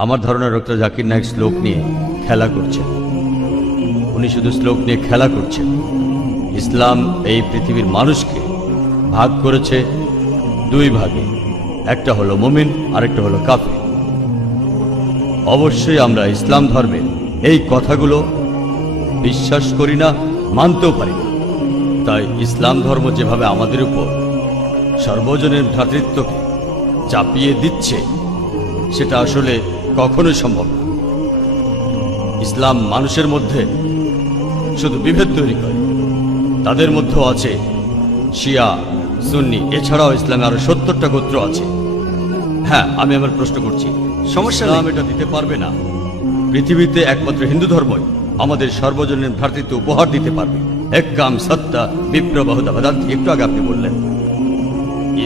আমার ধারণা ডক্টর জাকির নায়েক শ্লোক নিয়ে খেলা করছেন। উনি শুধু শ্লোক নিয়ে খেলা করছেন। ইসলাম এই পৃথিবীর মানুষকে ভাগ করেছে দুই ভাগে, একটা হলো মুমিন আর একটা হলো কাফির। অবশ্যই আমরা ইসলাম ধর্মের এই কথাগুলো বিশ্বাস করি না, মানতেও পারি না। তাই ইসলাম ধর্ম যেভাবে আমাদের উপর সর্বজনের ভ্রাতৃত্বকে চাপিয়ে দিচ্ছে, সেটা আসলে কখনোই সম্ভব না। ইসলাম মানুষের মধ্যে শুধু বিভেদ তৈরি করে। তাদের মধ্যেও আছে শিয়া, সুন্নি, এছাড়াও ইসলামে আরো 70টা গোত্র আছে। হ্যাঁ, আমি আমার প্রশ্ন করছি, সমস্যা নাম এটা দিতে পারবে না। পৃথিবীতে একমাত্র হিন্দু ধর্মই আমাদের সর্বজনীন ভ্রাতৃত্ব উপহার দিতে পারবে। এক কাম সত্তা বিপ্র বহুদা ভদান্তি, একটু আগে আপনি বললেন।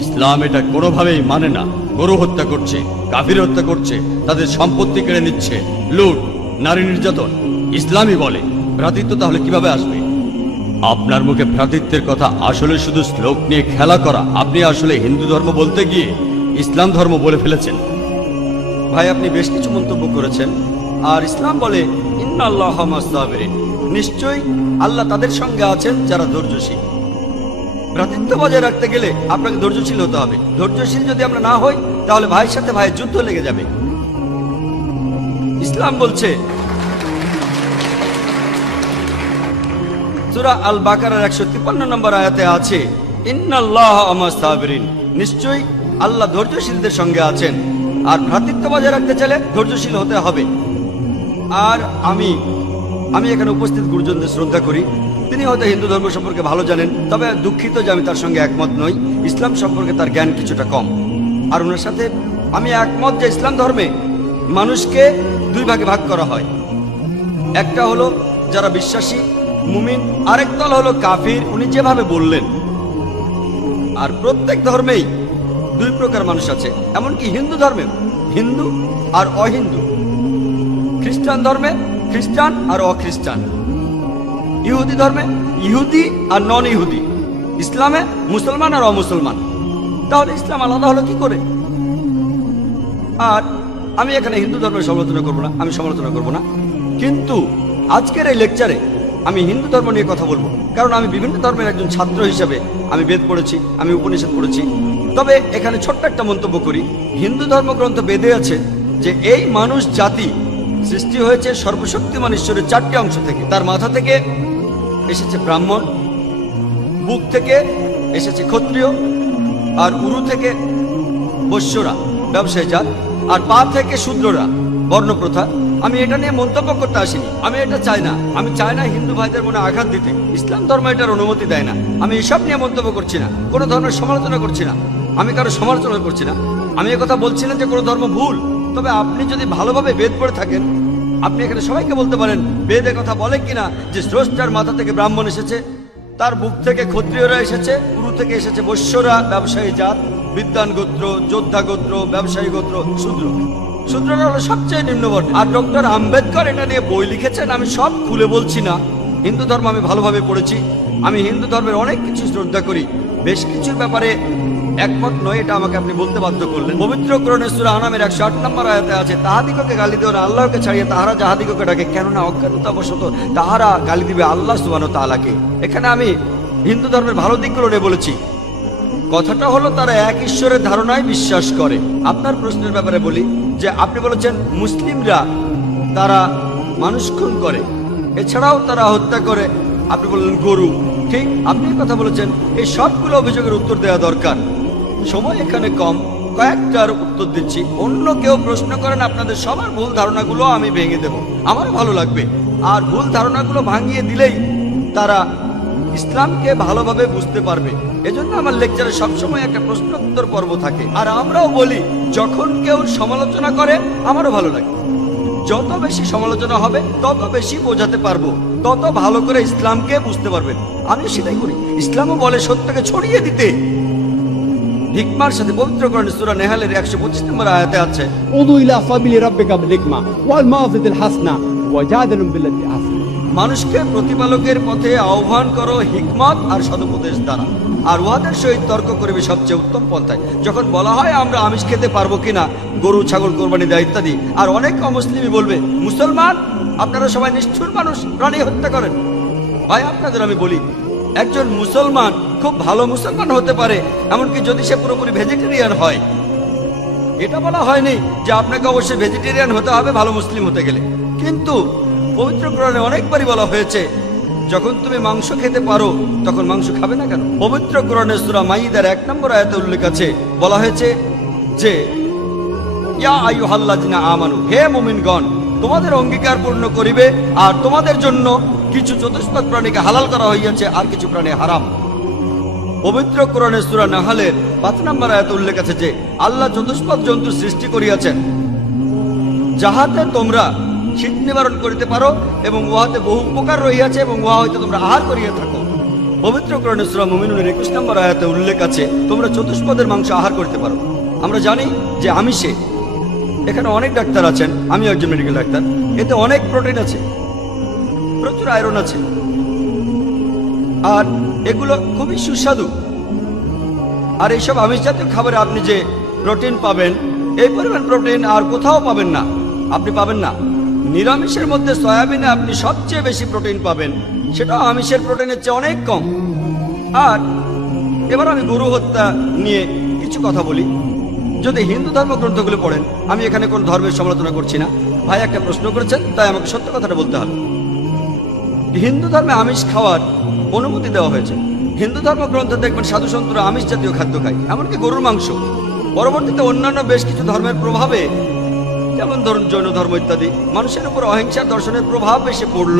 ইসলাম এটা কোনোভাবেই মানে না। গরু হত্যা করছে, কাফির হত্যা করছে, তাদের সম্পত্তি কেড়ে নিচ্ছে, লুট, নারী নির্যাতন। ইসলামই বলে ভ্রাতৃত্ব, তাহলে কিভাবে আসবে? আপনার মুখে ভ্রাতৃত্বের কথা আসলে শুধু শ্লোক নিয়ে খেলা করা। আপনি আসলে হিন্দু ধর্ম বলতে গিয়ে ইসলাম ধর্ম বলে ফেলেছেন। ভাই, আপনি বেশ কিছু মন্তব্য করেছেন। আর ইসলাম বলে ইন্নাল্লাহা মা'আস সাবিরিন, নিশ্চয়ই আল্লাহ তাদের সঙ্গে আছেন যারা ধৈর্যশীল। ভ্রাতৃত্ব বজায় রাখতে গেলে আপনাকে ধৈর্যশীল হতে হবে। ধৈর্যশীল যদি আমরা না হই, তাহলে ভাইয়ের সাথে ভাইয়ের যুদ্ধ লেগে যাবে। ইসলাম বলছে সূরা আল বাকারার 153 নম্বর আয়াতে আছে, ইন্নাল্লাহা মা'আস সাবিরিন, নিশ্চয়ই আল্লাহ ধৈর্যশীলদের সঙ্গে আছেন। আর ভ্রাতৃত্ব বজায় রাখতে চাইলে ধৈর্যশীল হতে হবে। আর আমি এখানে উপস্থিত গুরুজনদের শ্রদ্ধা করি। তিনি হয়তো হিন্দু ধর্ম সম্পর্কে ভালো জানেন, তবে দুঃখিত যে আমি তার সঙ্গে একমত নই। ইসলাম সম্পর্কে তার জ্ঞান কিছুটা কম। আর ওনার সাথে আমি একমত যে ইসলাম ধর্মে মানুষকে দুই ভাগে ভাগ করা হয়। একটা হলো যারা বিশ্বাসী মুমিন, আরেক দল হলো কাফির, উনি যেভাবে বললেন। আর প্রত্যেক ধর্মেই দুই প্রকার মানুষ আছে, এমনকি হিন্দু ধর্মে হিন্দু আর অহিন্দু, খ্রিস্টান ধর্মে খ্রিস্টান আর অখ্রিস্টান, ইহুদি ধর্মে ইহুদি আর নন ইহুদি, ইসলামে মুসলমান আর অমুসলমান। তাহলে ইসলাম আলাদা হলো কি করে? আর আমি এখানে হিন্দু ধর্মের সমালোচনা করব না, আমি সমালোচনা করব না। কিন্তু আজকের এই লেকচারে আমি হিন্দু ধর্ম নিয়ে কথা বলবো, কারণ আমি বিভিন্ন ধর্মের একজন ছাত্র হিসেবে আমি বেদ পড়েছি, আমি উপনিষদ পড়েছি। তবে এখানে ছোট্ট একটা মন্তব্য করি। হিন্দু ধর্মগ্রন্থ বেদে আছে যে এই মানুষ জাতি সৃষ্টি হয়েছে সর্বশক্তিমান ঈশ্বরের 4টি অংশ থেকে। তার মাথা থেকে এসেছে ব্রাহ্মণ, বুক থেকে এসেছে ক্ষত্রিয়, আর উরু থেকে বৈশ্যরা ব্যবসায়ী জাত, আর পা থেকে শূদ্ররা বর্ণপ্রথা। আমি এটা নিয়ে মন্তব্য করতে আসিনি, আমি এটা চাই না। আমি চাই না হিন্দু ভাইদের মনে আঘাত দিতে। ইসলাম ধর্ম এটার অনুমতি দেয় না। আমি এসব নিয়ে মন্তব্য করছি না, কোনো ধর্মের সমালোচনা করছি না, আমি কারো সমালোচনা করছি না। আমি কথা বলছি না যে কোনো ধর্ম ভুল। তবে আপনি যদি ভালোভাবে বেদ পড়ে থাকেন, আপনি এখানে সবাইকে বলতে পারেন বেদে কথা বলে কিনা যে স্রষ্টার মাথা থেকে ব্রাহ্মণ এসেছে, তার বুক থেকে ক্ষত্রিয়রা এসেছে, উরু থেকে এসেছে বৈশ্যরা ব্যবসায়ী জাত, বিদ্বান গোত্র, যোদ্ধা গোত্র, ব্যবসায়ী গোত্র, শূদ্র। শূদ্ররা হলো সবচেয়ে নিম্নবর্ণ। আর ডক্টর আম্বেদকর এটা নিয়ে বই লিখেছেন। আমি সব খুলে বলছি না। হিন্দু ধর্ম আমি ভালোভাবে পড়েছি। আমি হিন্দু ধর্মের অনেক কিছু শ্রদ্ধা করি, বেশ কিছুর ব্যাপারে একমত নয়, এটা আমাকে আপনি বলতে বাধ্য করলেন। পবিত্র কোরআনে সূরা আনামের 108 নম্বর আয়াতে আছে, তাহাদিগকে গালি দিও না আল্লাহকে ছাড়িয়ে তাহারা যাহাদিগকে ডাকে, কেননা অজ্ঞানতাবশত তাহারা গালি দিবে আল্লাহ সুবহানাহু ওয়া তাআলাকে। এখানে আমি হিন্দু ধর্মের ভালো দিকগুলো নিয়ে বলেছি। কথাটা হলো তারা এক ঈশ্বরের ধারণায় বিশ্বাস করে। আপনার প্রশ্নের ব্যাপারে বলি যে আপনি বলেছেন মুসলিমরা তারা মানুষ খুন করে, এছাড়াও তারা হত্যা করে। আপনি বললেন গরু, ঠিক আপনি কথা বলেছেন। এই সবগুলো অভিযোগের উত্তর দেওয়া দরকার। সময় এখানে কম, কয়েকটার উত্তর দিচ্ছি। অন্য কেউ প্রশ্ন করেন, আপনাদের সবার ভুল ধারণাগুলো আমি ভেঙে দেব, আমারও ভালো লাগবে। আর ভুল ধারণাগুলো ভাঙিয়ে দিলেই তারা ইসলামকে ভালোভাবে বুঝতে পারবে। এজন্য আমার লেকচারে সবসময় একটা প্রশ্নোত্তর পর্ব থাকে। আর আমরাও বলি, যখন কেউ সমালোচনা করে আমারও ভালো লাগে। যত বেশি সমালোচনা হবে তত বেশি বোঝাতে পারবো, তত ভালো করে ইসলামকে বুঝতে পারবেন। আমি সেটাই করি। ইসলামও বলে সত্যকে ছড়িয়ে দিতে। হিকমার সাথে পবিত্র কোরআন সূরা নেহালের 125 নম্বর আয়াতে আছে, উদু ইলা সাবিলি রাব্বিকা বিল হিকমা ওয়াল মাউযিতিল হাসনা ওয়াজাদিলুম বিল্লাতি আহসান। মানুষকে প্রতিপালকের পথে আহ্বান করো হিকমত আর সদুপদেশ দ্বারা, আর উহাদের সহিত তর্ক করবে সবচেয়ে উত্তম পন্থায়। যখন বলা হয় আমরা আমিষ খেতে পারবো কিনা, গরু ছাগল কোরবানি দেয় ইত্যাদি, আর অনেক অমুসলিমই বলবে মুসলমান আপনারা সবাই নিষ্ঠুর মানুষ, প্রাণী হত্যা করেন। ভাই আপনাদের আমি বলি, একজন মুসলমান খুব ভালো মুসলমান হতে পারে, এমনকি যদি সে পুরোপুরি ভেজিটেরিয়ান হয়। এটা বলা হয়নি যে আপনাকে অবশ্যই ভেজিটেরিয়ান হতে হবে ভালো মুসলিম হতে গেলে, কিন্তু পবিত্র কোরআনে অনেকবারই বলা হয়েছে যখন তুমি মাংস খেতে পারো তখন মাংস খাবে না কেন। পবিত্র কোরআনে সূরা মাইদার 1 নম্বর আয়াতে উল্লেখ আছে, বলা হয়েছে যে ইয়া আইয়ুহাল্লাযিনা আমানু, হে মুমিনগণ, তোমাদের অঙ্গীকার পূর্ণ করিবে, আর তোমাদের জন্য কিছু চতুষ্পদ প্রাণীকে হালাল করা হইয়াছে আর কিছু প্রাণী হারাম। পবিত্র কোরআনে সূরা নাহলের 5 নম্বর আয়াতে উল্লেখ আছে যে আল্লাহ চতুষ্পদ জন্তু সৃষ্টি করিয়াছেন যাহাতে তোমরা শীত নিবারণ করিতে পারো, এবং উহাতে বহু উপকার রহিয়াছে, এবং উহা হইতে তোমরা আহার করিয়া থাকো। পবিত্র কোরআনে সূরা মুমিনুনের 21 নম্বর আয়াতে উল্লেখ আছে তোমরা চতুষ্পদের মাংস আহার করতে পারো। আমরা জানি যে আমিষে, এখানে অনেক ডাক্তার আছেন, আমিও একজন মেডিকেল ডাক্তার, এতে অনেক প্রোটিন আছে, প্রচুর আয়রন আছে, আর এগুলো খুবই সুস্বাদু। আর এইসব আমিষ জাতীয় খাবারে আপনি যে প্রোটিন পাবেন, এই পরিমাণ প্রোটিন আর কোথাও পাবেন না। আপনি পাবেন না নিরামিষের মধ্যে সয়াবিনে আপনি সবচেয়ে বেশি প্রোটিন পাবেন, সেটাও আমিষের প্রোটিনের চেয়ে অনেক কম। আর এবার আমি গরু হত্যা নিয়ে কিছু কথা বলি। যদি হিন্দু ধর্মগ্রন্থগুলো পড়েন, আমি এখানে কোন ধর্মের সমালোচনা করছি না, ভাই একটা প্রশ্ন করেছেন তাই আমাকে সত্য কথাটা বলতে হবে। হিন্দু ধর্মে আমিষ খাওয়ার অনুমতি দেওয়া হয়েছে। হিন্দু ধর্মগ্রন্থে দেখবেন সাধু সন্তরা আমিষ জাতীয় খাদ্য খায়, এমনকি গরুর মাংস। পরবর্তীতে অন্যান্য বেশ কিছু ধর্মের প্রভাবে, যেমন ধরুন জৈন ধর্ম ইত্যাদি, মানুষের উপর অহিংসার দর্শনের প্রভাব এসে পড়ল,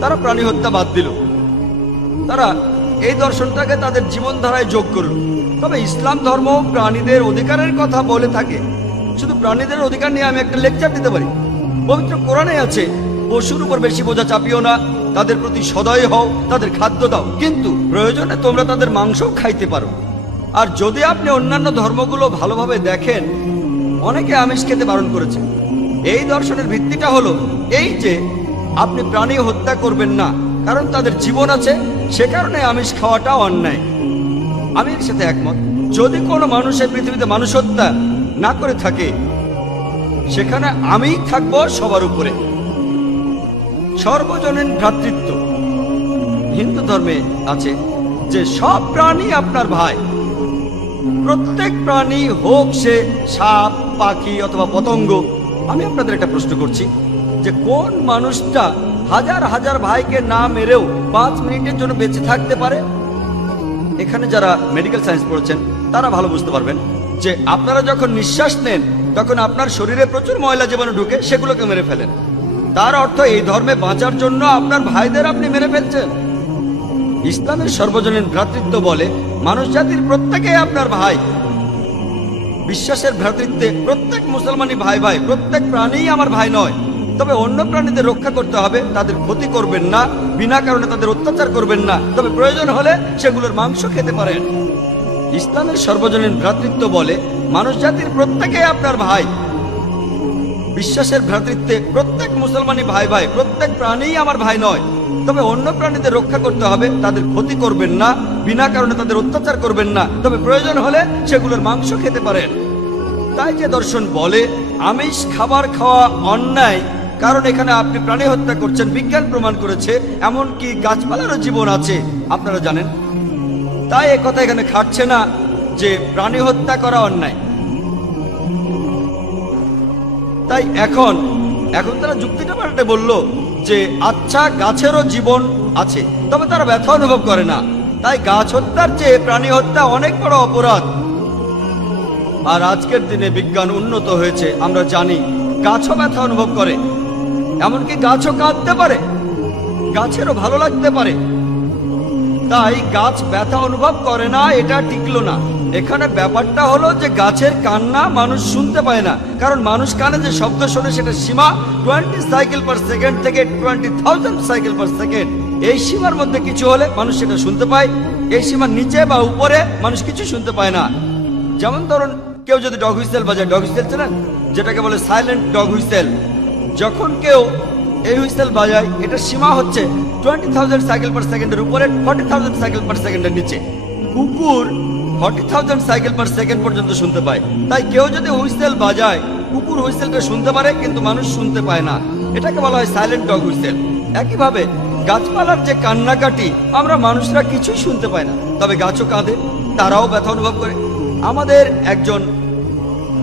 তারা প্রাণী হত্যা বাদ দিল, তারা এই দর্শনটাকে তাদের জীবনধারায় যোগ করল। তবে ইসলাম ধর্ম প্রাণীদের অধিকারের কথা বলে থাকে। শুধু প্রাণীদের অধিকার নিয়ে আমি একটা লেকচার দিতে পারি। পবিত্র কোরআনে আছে পশুর উপর বেশি বোঝা চাপিও না, তাদের প্রতি সদয় হও, তাদের খাদ্য দাও, কিন্তু প্রয়োজনে তোমরা তাদের মাংস খাইতে পারো। আর যদি আপনি অন্যান্য ধর্মগুলো ভালোভাবে দেখেন, অনেকে আমিষ খেতে বারণ করেছে। এই দর্শনের ভিত্তিটা হলো এই যে আপনি প্রাণী হত্যা করবেন না, কারণ তাদের জীবন আছে, সে কারণে আমিষ খাওয়াটা অন্যায়। আমি এর সাথে একমত। যদি কোনো মানুষ এই পৃথিবীতে মানুষ হত্যা না করে থাকে, সেখানে আমি থাকবো সবার উপরে। সর্বজনীন ভ্রাতৃত্ব হিন্দু ধর্মে আছে যে সব প্রাণী আপনার ভাই। প্রত্যেক প্রাণী, হোক সে সাপ, পাখি অথবা পতঙ্গ। আমি আপনাদের একটা প্রশ্ন করছি যে কোন মানুষটা হাজার হাজার ভাইকে না মেরেও 5 মিনিটের জন্য বেঁচে থাকতে পারে? এখানে যারা মেডিকেল সায়েন্স পড়েছেন তারা ভালো বুঝতে পারবেন যে আপনারা যখন নিঃশ্বাস নেন তখন আপনার শরীরে প্রচুর ময়লা জীবাণু ঢুকে সেগুলোকে মেরে ফেলেন। তার অর্থ এই ধর্মে বাঁচার জন্য আপনার ভাইদের আপনি মেরে ফেলছেন। ইসলামের সর্বজনীন ভ্রাতৃত্ব বলে মানুষ জাতির প্রত্যেকেই আপনার ভাই। বিশ্বাসের ভ্রাতৃত্বে প্রত্যেক মুসলমানই ভাই ভাই, প্রত্যেক প্রাণীই আমার ভাই নয়। তবে অন্য প্রাণীদের রক্ষা করতে হবে, তাদের ক্ষতি করবেন না, বিনা কারণে তাদের অত্যাচার করবেন না, তবে প্রয়োজন হলে সেগুলোর মাংস খেতে পারেন। ইসলামের সর্বজনীন ভ্রাতৃত্ব বলে মানুষ জাতির প্রত্যেকেই আপনার ভাই। বিশ্বাসের ভ্রাতৃত্বে প্রত্যেক মুসলমানই ভাই ভাই, প্রত্যেক প্রাণীই আমার ভাই নয়, তবে অন্য প্রাণীদের রক্ষা করতে হবে, তাদের ক্ষতি করবেন না, বিনা কারণে তাদের অত্যাচার করবেন না, তবে প্রয়োজন হলে সেগুলোর মাংস খেতে পারেন। তাই যে দর্শন বলে আমিষ খাবার খাওয়া অন্যায়, কারণ এখানে আপনি প্রাণী হত্যা করছেন, বিজ্ঞান প্রমাণ করেছে, এমনকি গাছপালারও জীবন আছে, আপনারা জানেন। তাই এ কথা এখানে খাটছে না যে প্রাণী হত্যা করা অন্যায়। তাই এখন তারা যুক্তিটা পাল্টে বলল যে আচ্ছা গাছেরও জীবন আছে, তবে তারা ব্যথা অনুভব করে না, তাই গাছ হত্যার চেয়ে প্রাণী হত্যা অনেক বড় অপরাধ। আর আজকের দিনে বিজ্ঞান উন্নত হয়েছে, আমরা জানি গাছও ব্যথা অনুভব করে, এমনকি গাছও কাঁদতে পারে, গাছেরও ভালো লাগতে পারে। তাই গাছ ব্যথা অনুভব করে না, এটা টিকলো না। এখানে ব্যাপারটা হলো যে গাছের কান্না মানুষ শুনতে পায় না, কারণ মানুষ কানে যে শব্দ শোনে সেটা সীমা 20 সাইকেল পার সেকেন্ড থেকে 20,000 সাইকেল পার সেকেন্ড। এই সীমার মধ্যে কিছু হলে মানুষ সেটা শুনতে পায়, এই সীমার নিচে বা উপরে মানুষ কিছু শুনতে পায় না। যেমন ধরুন কেউ যদি ডগ হুইসেল বাজায়, ডগ হুইসেল চেনেন, যেটাকে বলে সাইলেন্ট ডগ হুইসেল। যখন কেউ এই হুইসেল বাজায়, এটা সীমা হচ্ছে 20,000 সাইকেল পার সেকেন্ডের উপরে, 40,000 সাইকেল পার সেকেন্ডের নিচে। কুকুর 40,000 সাইকেল পার সেকেন্ড পর্যন্ত শুনতে পায়। তাই কেউ যদি হুইসেল বাজায়, কুকুর হুইসেলটা শুনতে পারে কিন্তু মানুষ শুনতে পায় না। এটাকে বলা হয় সাইলেন্ট ডগ হুইসেল। একইভাবে গাছপালার যে কান্নাকাটি আমরা মানুষরা কিছুই শুনতে পাই না, তবে গাছও কাঁদে, তারাও ব্যথা অনুভব করে। আমাদের একজন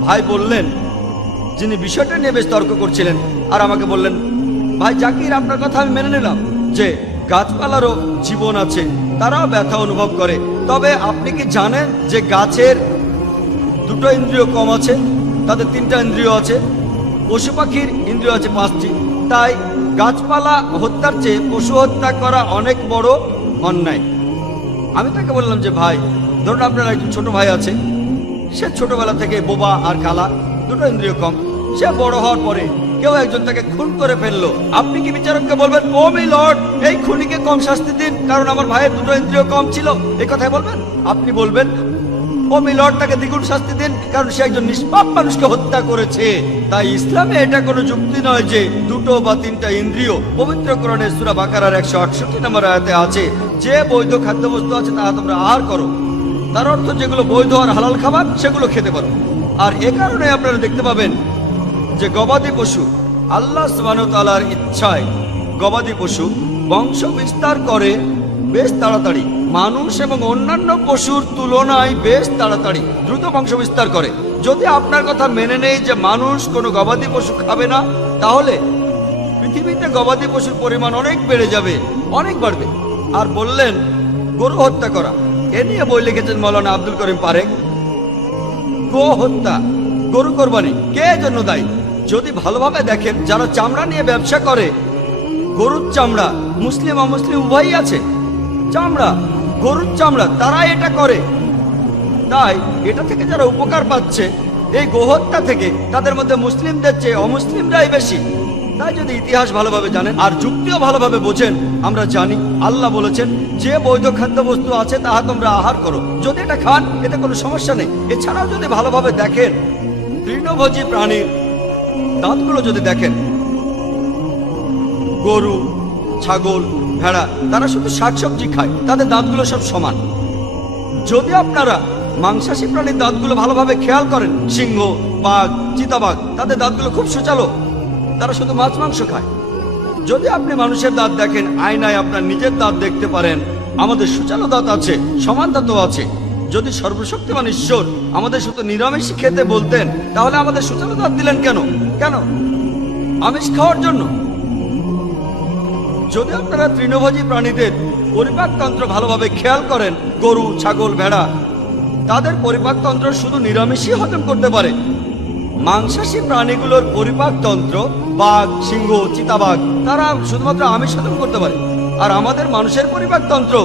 ভাই বললেন, যিনি বিষয়টা নিয়ে বেশ তর্ক করছিলেন, আর আমাকে বললেন, ভাই জাকির, আপনার কথা আমি মেনে নিলাম যে গাছপালারও জীবন আছে, তারাও ব্যথা অনুভব করে, তবে আপনি কি জানেন যে গাছের দুটো ইন্দ্রিয় কম আছে, তাদের 3টা ইন্দ্রিয় আছে, পশু পাখির ইন্দ্রিয় আছে 5টি। তাই গাছপালা হত্যার চেয়ে পশু হত্যা করা অনেক বড় অন্যায়। আমি তাকে বললাম যে ভাই, ধরুন আপনার একজন ছোট ভাই আছে, সে ছোটবেলা থেকে বোবা আর কালা, দুটো ইন্দ্রিয় কম। সে বড় হওয়ার পরে কেউ একজন তাকে খুন করে ফেললো, আপনি কি বিচারককে বলবেন, ও মি লর্ড, এই খুনিকে কম শাস্তি দিন কারণ আমার ভাইয়ের দুটো ইন্দ্রিয় কম ছিল? এই কথাই বলবেন? আপনি বলবেন, ও মি লর্ড, তাকে দ্বিগুণ শাস্তি দিন কারণ সে একজন নিষ্পাপ মানুষকে হত্যা করেছে। তাই ইসলামে এটা কোনো যুক্তি নয় যে 2 বা 3টা ইন্দ্রিয়। পবিত্র কোরআনের সূরা বাকারার 168 নম্বর আয়াতে আছে, যে বৈধ খাদ্যবস্তু আছে তাহা তোমরা আহার করো। তার অর্থ যেগুলো বৈধ আর হালাল খাবার সেগুলো খেতে পারো। আর এ কারণে আপনারা দেখতে পাবেন যে গবাদি পশু, আল্লাহ সুবহানাহু ওয়া তাআলার ইচ্ছায় গবাদি পশু বংশ বিস্তার করে বেশ তাড়াতাড়ি, মানুষ এবং অন্যান্য পশুর তুলনায় বেশ তাড়াতাড়ি দ্রুত বংশ বিস্তার করে। যদি আপনার কথা মেনে নেই যে মানুষ কোনো গবাদি পশু খাবে না, তাহলে পৃথিবীতে গবাদি পশুর পরিমাণ অনেক বেড়ে যাবে, অনেক বাড়বে। আর বললেন গরু হত্যা করা, এ নিয়ে বই লিখেছেন মৌলানা আব্দুল করিম পারেক। গো হত্যা, গরু কোরবানি কে জন্য দায়ী? যদি ভালোভাবে দেখেন, যারা চামড়া নিয়ে ব্যবসা করে, গরুর চামড়া মুসলিম অমুসলিম উভয়ই আছে, চামড়া, গরুর চামড়া, তারাই এটা করে। তাই এটা থেকে যারা উপকার পাচ্ছে এই গোহত্যা থেকে, তাদের মধ্যে মুসলিমদের চেয়ে অমুসলিমরাই বেশি। তাই যদি ইতিহাস ভালোভাবে জানেন আর যুক্তিও ভালোভাবে বোঝেন, আমরা জানি আল্লাহ বলেছেন যে বৈধ খাদ্যবস্তু আছে তাহা তোমরা আহার করো, যদি এটা খান এতে কোনো সমস্যা নেই। এছাড়াও যদি ভালোভাবে দেখেন, তৃণভোজী প্রাণীর দাঁতগুলো যদি দেখেন, গরু, ছাগল, ভেড়া, তারা শুধু শাকসবজি খায়, তাদের দাঁতগুলো সব সমান। যদি আপনারা মাংসাশী প্রাণীর দাঁতগুলো ভালোভাবে খেয়াল করেন, সিংহ, বাঘ, চিতাবাঘ, তাদের দাঁতগুলো খুব সুচালো, তারা শুধু মাছ মাংস খায়। যদি আপনি মানুষের দাঁত দেখেন, আয়নায় আপনার নিজের দাঁত দেখতে পারেন, আমাদের সুচালো দাঁত আছে, সমান দাঁতও আছে। যদি সর্বশক্তিমান ঈশ্বর আমাদের শুধু নিরামিষ খেতে বলতেন, তাহলে আমাদের সুচালো দাঁত দিলেন কেন? কেন? আমিষ খাওয়ার জন্য। যদি আপনারা তৃণভোজী প্রাণীদের পরিপাকতন্ত্র ভালোভাবে খেয়াল করেন, গরু, ছাগল, ভেড়া, তাদের পরিপাকতন্ত্র শুধু নিরামিষই হজম করতে পারে। মাংসাশী প্রাণীগুলোর পরিপাকতন্ত্র, বাঘ, সিংহ, চিতাবাঘ, তারা শুধুমাত্র আমিষ হজম করতে পারে। আর আমাদের মানুষের পরিপাকতন্ত্র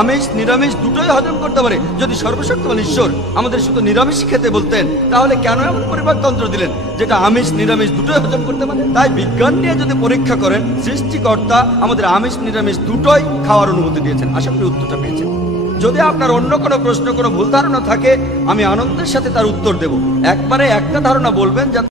আমিষ নিরামিষ দুটোই হজম করতে পারে। যদি সর্বশক্তিমান ঈশ্বর আমাদের শুধু নিরামিষ খেতে বলতেন, তাহলে কেন এমন পরিপাকতন্ত্র দিলেন যেটা আমিষ নিরামিষ দুটোই হজম করতে পারে? তাই বিজ্ঞান নিয়ে যদি পরীক্ষা করেন, সৃষ্টিকর্তা আমাদের আমিষ নিরামিষ দুটোই খাওয়ার অনুমতি দিয়েছেন। আশা করি উত্তরটা পেয়েছেন। যদি আপনার অন্য কোনো প্রশ্ন, কোনো ভুল ধারণা থাকে, আমি আনন্দের সাথে তার উত্তর দেব। একবারে একটা ধারণা বলবেন, যাতে